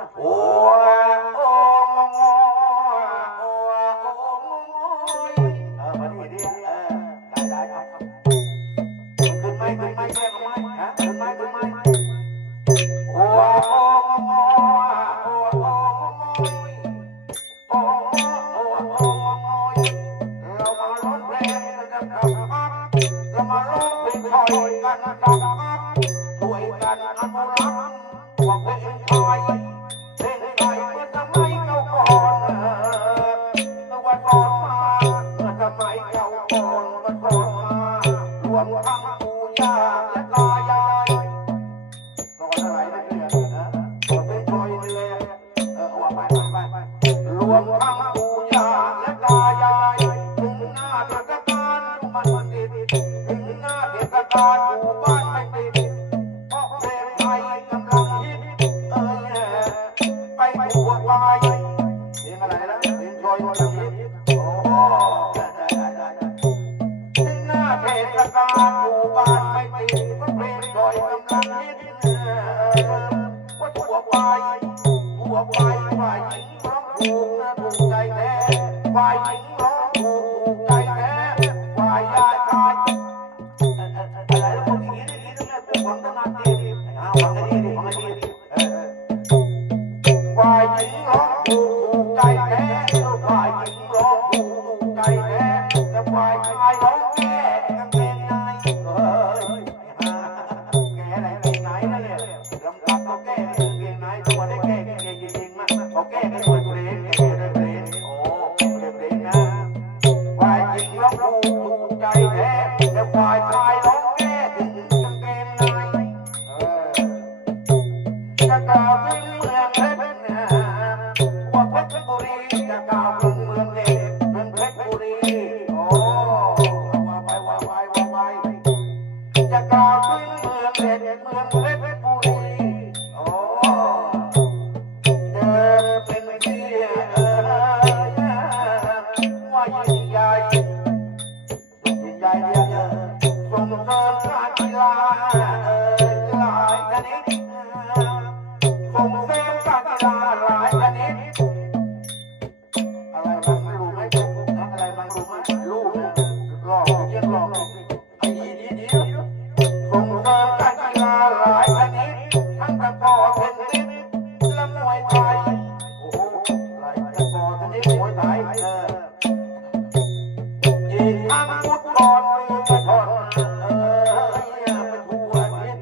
ดีดีเออได้ได้ได้ขึ้นไหมขึ้นไหมแก้ขึ้นไหมฮะขึ้นไหมขึ้นไหมโอ้โอ้โอ้โอ้โอ้โอ้โอ้โอ้โอ้โอ้เรามาร้องเพลงกันนะครับเรามาร้เพลงคอยกันนะครับช่วยกันอนุรักษ์พวกเพล ก่อนวันก่อนมารวมทั้งปู่ย่าและตายายก่อนอะไรนะเนี่ยนะก่อนเป็นคอยนี่แหลยเออว่าไปไปไปรวมทั้ง ว่าทั่วไปทั่วไปฝ่ายหญิงร้องถูกนะถูกใจแท้ฝ่ายหญิงร้อง แท้แต่ฝ่ายชายร้องแก้ถึงกางเกงในเออจะกล่าวถึงเมืองเพชรว่าเพชรบุรีจะกล่าวถึงเมืองเด็กเมืองเพชรบุรีโอ้ว่าไปว่าไปว่าไปจะกล่าวถึงเมืองเด็กเมืองเพชรบุรีโอ้เดิมเป็นที่เออว่า ตะกร้อเทนนิสมวยไทยเอออีกทั้งฟุตบอลเรือกระชอนเอ้ยไปทั่วทิศ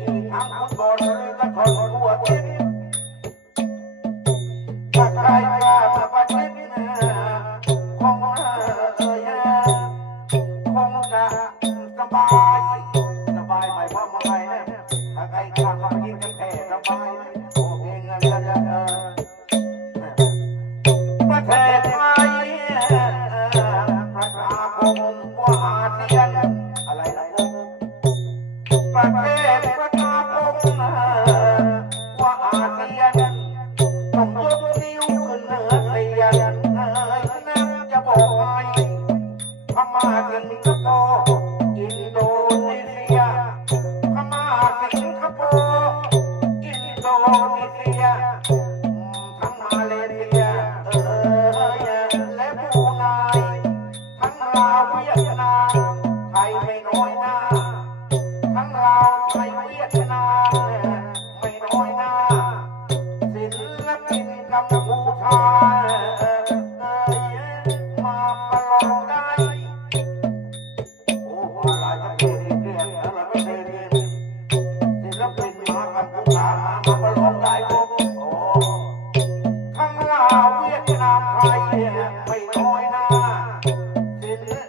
อีกทั้งฟุตบอลเรือกระชอนทั่วทิศถ้าใครกล้ามาประชิดคงเอ้ยคงจะสบาย ประเทศประชาคมว่าอาเซียนต้องยกนิ้วขึ้นเหนือเสียนเอ้ยนั่นจะบอกให้พม่าสิงคโปร์อินโดนีเซียพม่าสิงคโปร์อินโดนีเซียทั้งมาเลเซียเออและบรูไนทั้งลาวเวียดนามไทยไม่น้อยหน้า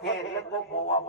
porque ele é levou a